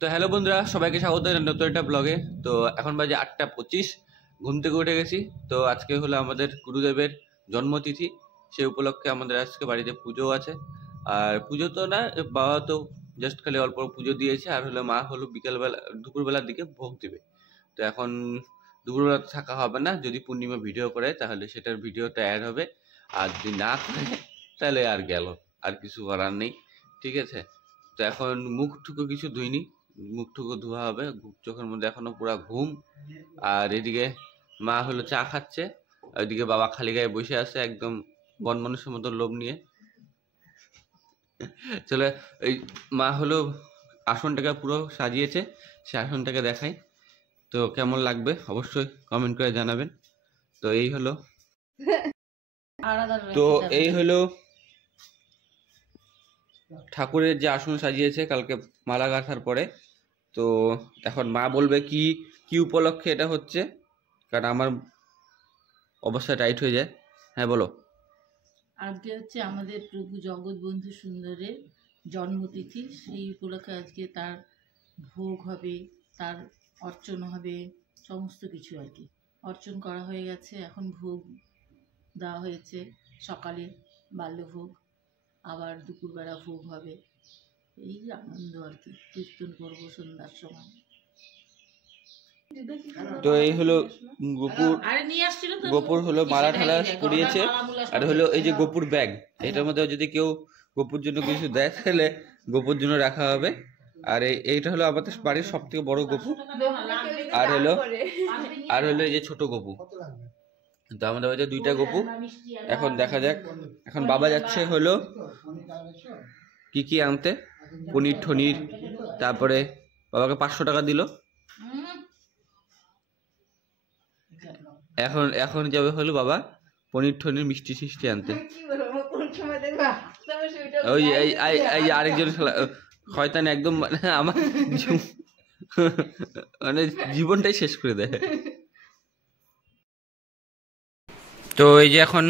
তো হ্যালো বন্ধুরা, সবাইকে স্বাগত নতুন একটা ব্লগে। তো এখন বাজে 8:25, ঘুম থেকে উঠে গেছি। তো আজকে হলো আমাদের গুরুদেবের জন্মতিথি, সেই উপলক্ষে আমাদের আজকে বাড়িতে পুজো আছে। আর পুজো তো না, বাবা তো জাস্ট খালি অল্প পুজো দিয়েছে, আর হলো মা হলো বিকালবেলা দুপুরবেলার দিকে ভোগ দিবে। তো এখন দুপুরবেলা তো থাকা হবে না, যদি পূর্ণিমা ভিডিও করে তাহলে সেটার ভিডিওটা অ্যাড হবে, আর যদি না করে তাহলে আর গেল, আর কিছু করার নেই। ঠিক আছে, তো এখন মুখ টুকু কিছু ধুইনি, মুখ টুকু ধোয়া হবে, চোখের মধ্যে এখনো পুরা ঘুম। আর এদিকে মা হলো চা খাচ্ছে, ওইদিকে বাবা খালি গায়ে বসে আছে একদম বন মানুষের মতো লোভ নিয়ে। চলে এই মা হলো আসনটাকে পুরো সাজিয়েছে, সে আসনটাকে দেখাই। তো কেমন লাগবে অবশ্যই কমেন্ট করে জানাবেন। তো এই হলো তো এই হলো ঠাকুরের যে আসন সাজিয়েছে কালকে মালা গাঁথার পরে। তো এখন মা বলবে কি কি উপলক্ষে এটা হচ্ছে, কারণ আমার অবস্থা টাইট হয়ে যায়। হ্যাঁ বলো। আজকে হচ্ছে আমাদের প্রভু জগৎবন্ধু সুন্দরের জন্মতিথি, সেই উপলক্ষে আজকে তার ভোগ হবে, তার অর্চন হবে, সমস্ত কিছু আর কি অর্চন করা হয়ে গেছে। এখন ভোগ দেওয়া হয়েছে, সকালে বাল্যভোগ, আবার দুপুরবেলা ভোগ হবে। এই আনন্দ আর কি, কীর্তন করবো সন্ধ্যার সময়। তো এই হলো গোপুর, আরে নিয়ে আসছিল তো, গোপুর হলো মালা ঠালা পরিয়েছে। আর হলো এই যে গোপুর ব্যাগ, এটার মধ্যে যদি কেউ গোপুর জন্য কিছু দেয় তাহলে গোপুর জন্য রাখা হবে। আর এইটা হলো আমাদের বাড়ির সব থেকে বড় গপু। আর হলো এই যে ছোট গপু। তো আমাদের বাড়িতে দুইটা গপু। এখন দেখা যাক, এখন বাবা যাচ্ছে হলো কি কি আনতে, পনির ঠনির। তারপরে বাবাকে 500 টাকা দিল। এখন যাবে হলো বাবা পনির ঠনির মিষ্টি সিষ্টি আনতে। ওই এই আরেকজন শয়তান একদম, মানে আমার মানে জীবনটাই শেষ করে দেয়। তো এই যে এখন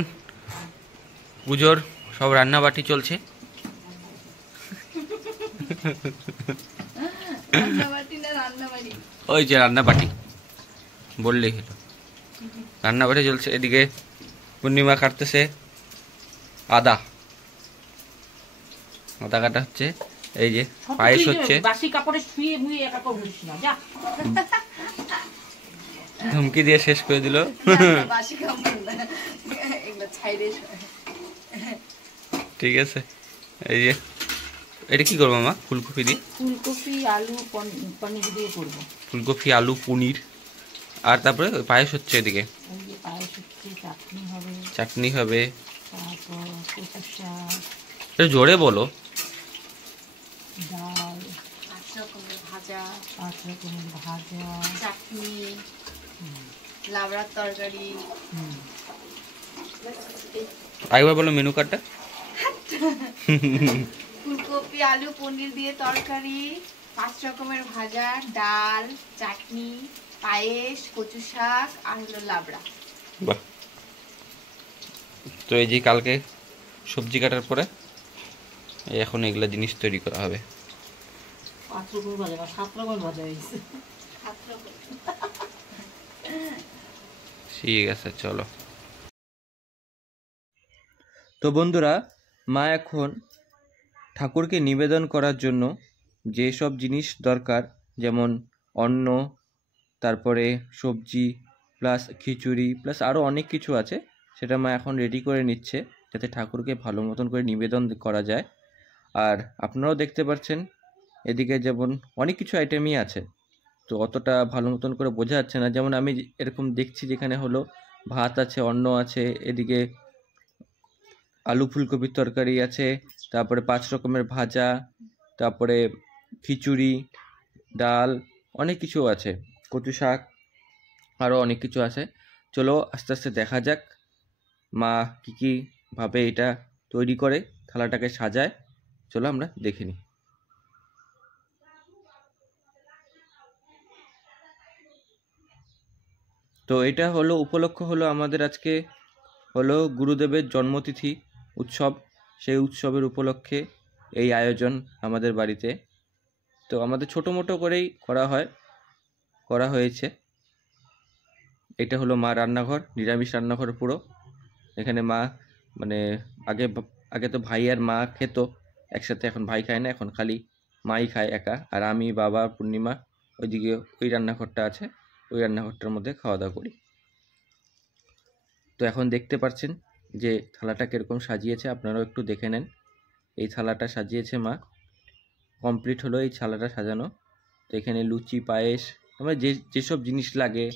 পুজোর সব রান্না বাটি চলছে। ওই যে রান্না বাটি বললেই হলো, রান্না বাটি চলছে। এদিকে পূর্ণিমা কাটতেছে আদা কাটা হচ্ছে। এই যে পায়েস হচ্ছে। ধমকি দিয়ে শেষ করে দিল। ঠিক আছে, এই যে এটা কি করবো মা? ফুলকপি দিয়ে, ফুলকপি আলু পনির দিয়ে করবো। ফুলকপি আলু পনির। আর তারপরে পায়েস হচ্ছে এদিকে, পায়েস হচ্ছে, চাটনি হবে, চাটনি হবে, তারপর কচু শাক, জোরে বলো, ডাল, 5 রকমের ভাজা, চাটনি, লাবড়ার তরকারি। আরেকবার বলো মেনু কার্ডটা। ফুলকপি আলু পনির দিয়ে তরকারি, 5 রকমের ভাজা, ডাল, চাটনি, পায়েস, কচু শাক আর হলো লাবড়া। বাহ। তো এই যে কালকে সবজি কাটার পরে এখন এগুলা জিনিস তৈরি করা হবে। 5 রকমের ভাজা বা 7 রকমের ভাজা হয়েছে। ঠিক আছে, চলো। তো বন্ধুরা, মা এখন ঠাকুরকে নিবেদন করার জন্য যেসব জিনিস দরকার, যেমন অন্ন, তারপরে সবজি প্লাস খিচুড়ি প্লাস আরও অনেক কিছু আছে, সেটা মা এখন রেডি করে নিচ্ছে যাতে ঠাকুরকে ভালো মতন করে নিবেদন করা যায়। আর আপনারাও দেখতে পাচ্ছেন এদিকে যেমন অনেক কিছু আইটেমই আছে, তো অতটা ভালো মতন করে বোঝা যাচ্ছে না। যেমন আমি এরকম দেখছি যেখানে হলো ভাত আছে, অন্ন আছে, এদিকে আলু ফুলকপির তরকারি আছে, তারপরে 5 রকমের ভাজা, তারপরে খিচুড়ি, ডাল, অনেক কিছু আছে, কচু শাক, আরও অনেক কিছু আছে। চলো আস্তে আস্তে দেখা যাক মা কী ভাবে এটা তৈরি করে, থালাটাকে সাজায়। চলো আমরা দেখে নিই। তো এটা হলো উপলক্ষ হলো আমাদের আজকে হলো গুরুদেবের জন্মতিথি উৎসব, সেই উৎসবের উপলক্ষে এই আয়োজন আমাদের বাড়িতে। তো আমাদের ছোটো মোটো করেই করা হয়েছে। এটা হলো মা রান্নাঘর, নিরামিষ রান্নাঘর পুরো। এখানে মা মানে আগে তো ভাই আর মা খেত একসাথে, এখন ভাই খায় না, এখন খালি মাই খায় একা, আর আমি, বাবা, পূর্ণিমা ওইদিকে ওই রান্নাঘরটা আছে, ওই রান্নাঘরটার মধ্যে খাওয়া দাওয়া করি। তো এখন দেখতে পাচ্ছেন যে থালাটা কীরকম সাজিয়েছে, আপনারাও একটু দেখে নেন। এই থালাটা সাজিয়েছে মা, কমপ্লিট হলো এই থালাটা সাজানো। তো এখানে লুচি, পায়েস, আমার যেসব জিনিস লাগে,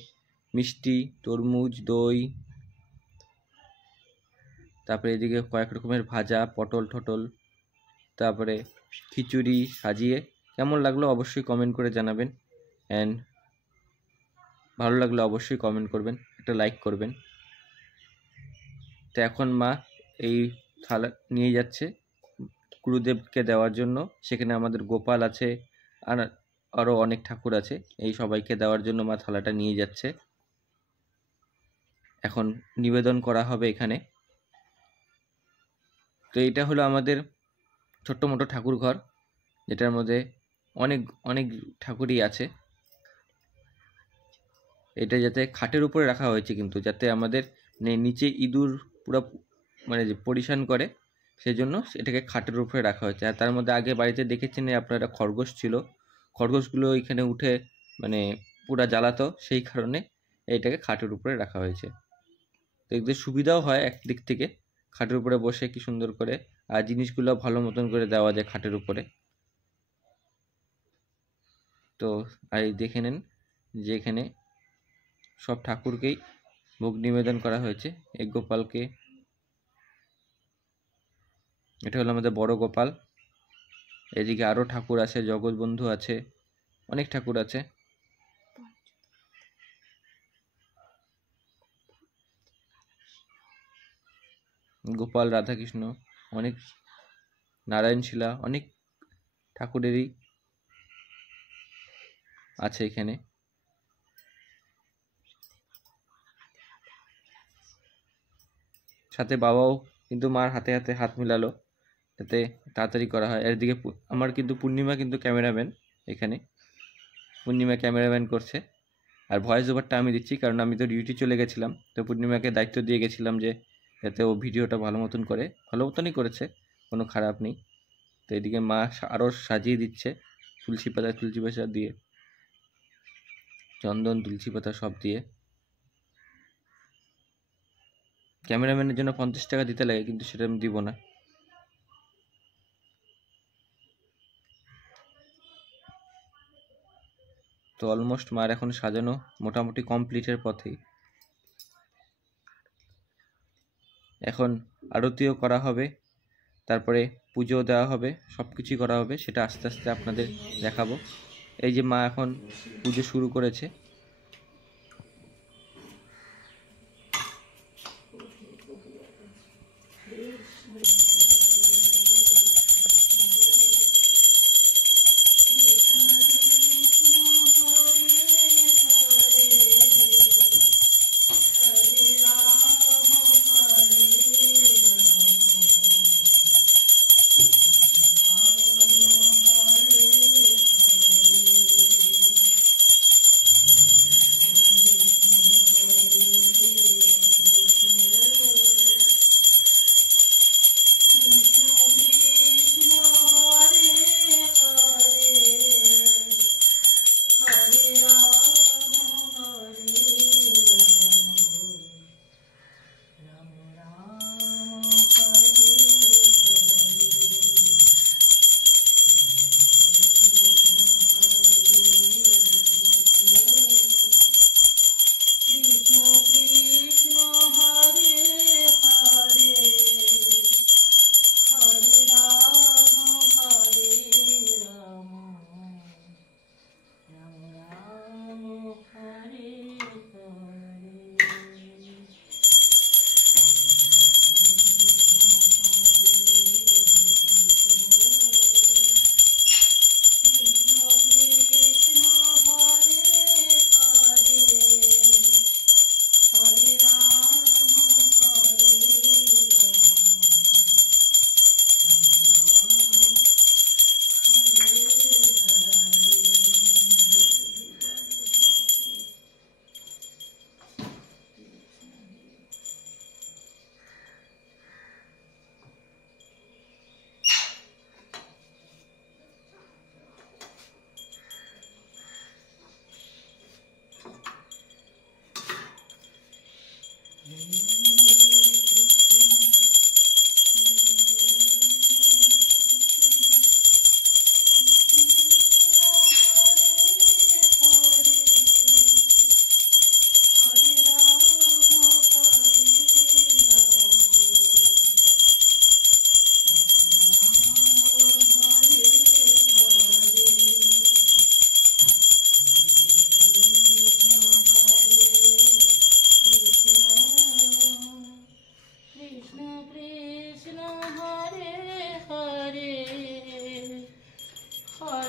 মিষ্টি, তরমুজ, দই, তারপরে এদিকে কয়েক রকমের ভাজা, পটল টটল, তারপরে খিচুড়ি সাজিয়ে। কেমন লাগলো অবশ্যই কমেন্ট করে জানাবেন, অ্যান্ড ভালো লাগলে অবশ্যই কমেন্ট করবেন, একটা লাইক করবেন। তো এখন মা এই থালা নিয়ে যাচ্ছে গুরুদেবকে দেওয়ার জন্য। সেখানে আমাদের গোপাল আছে, আর আরও অনেক ঠাকুর আছে, এই সবাইকে দেওয়ার জন্য মা থালাটা নিয়ে যাচ্ছে। এখন নিবেদন করা হবে এখানে। তো এটা হলো আমাদের ছোট্ট মোটো ঠাকুর ঘর, যেটার মধ্যে অনেক অনেক ঠাকুরই আছে। এটা যাতে খাটের উপরে রাখা হয়েছে, কিন্তু যাতে আমাদের নিচে ইঁদুর পুরো মানে যে পরিশান করে, সেজন্য এটাকে খাটের উপরে রাখা হয়েছে। আর তার মধ্যে আগে বাড়িতে দেখেছেন আপনারা খরগোশ ছিল, খরগোশগুলো এখানে উঠে মানে পুরা জ্বালাতো, সেই কারণে এইটাকে খাটের উপরে রাখা হয়েছে। দেখতে সুবিধাও হয় একদিক থেকে, খাটের উপরে বসে কি সুন্দর করে, আর জিনিসগুলো ভালো মতন করে দেওয়া যায় খাটের উপরে। তো আর দেখে নেন যে এখানে সব ঠাকুরকেই ভোগ নিবেদন করা হয়েছে। এই গোপালকে, এটা হলো আমাদের বড় গোপাল। এদিকে আরও ঠাকুর আছে, জগৎবন্ধু আছে, অনেক ঠাকুর আছে। গোপাল, রাধাকৃষ্ণ, অনেক নারায়ণ শিলা, অনেক ঠাকুরেরই আছে এখানে। সাথে বাবাও কিন্তু মার হাতে হাতে হাত মিলালো যাতে তাড়াতাড়ি করা হয়। এদিকে আমার কিন্তু পূর্ণিমা কিন্তু ক্যামেরাম্যান, এখানে পূর্ণিমা ক্যামেরাম্যান করছে, আর ভয়েস ওভারটা আমি দিচ্ছি, কারণ আমি তো ডিউটি চলে গেছিলাম। তো পূর্ণিমাকে দায়িত্ব দিয়ে গেছিলাম যে যাতে ও ভিডিওটা ভালো মতন করে, ভালো মতনই করেছে, কোনো খারাপ নেই। তো এদিকে মা আরও সাজিয়ে দিচ্ছে তুলসী পাতা দিয়ে, চন্দন, তুলসী পাতা সব দিয়ে। ক্যামেরাম্যানের জন্য 50 টাকা দিতে লাগে, কিন্তু সেটা আমি দিব না। তো অলমোস্ট মার এখন সাজানো মোটামুটি কমপ্লিটের পথেই। এখন আরতিও করা হবে, তারপরে পুজো দেওয়া হবে, সব কিছুই করা হবে, সেটা আস্তে আস্তে আপনাদের দেখাবো। এই যে মা এখন পুজো শুরু করেছে।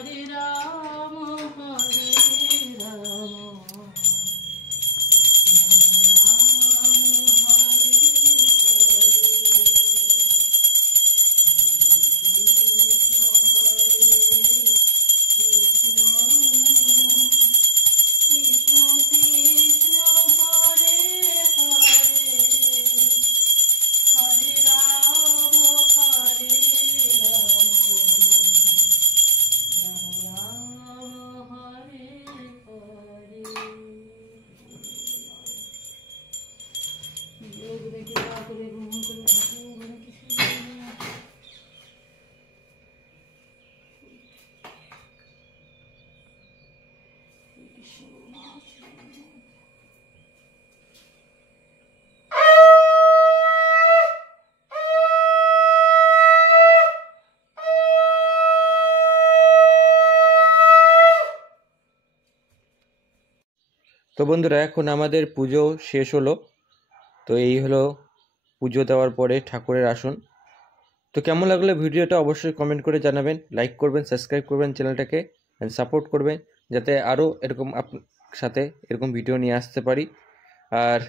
হরে রাম হরে রাম, তো বন্ধুরা এখন আমাদের পুজো শেষ হলো। তো এই হলো পুজো দেওয়ার পরে ঠাকুরের আসন। তো কেমন লাগলো ভিডিওটা অবশ্যই কমেন্ট করে জানাবেন, লাইক করবেন, সাবস্ক্রাইব করবেন চ্যানেলটাকে, অ্যান্ড সাপোর্ট করবেন যাতে আরও এরকম সাথে এরকম ভিডিও নিয়ে আসতে পারি। আর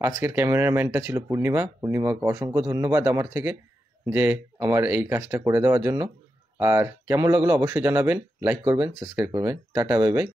আজকের ক্যামেরাম্যানটা ছিল পূর্ণিমাকে অসংখ্য ধন্যবাদ আমার থেকে যে আমার এই কাজটা করে দেওয়ার জন্য। আর কেমন লাগলো অবশ্যই জানাবেন, লাইক করবেন, সাবস্ক্রাইব করবেন। Tata, bye bye.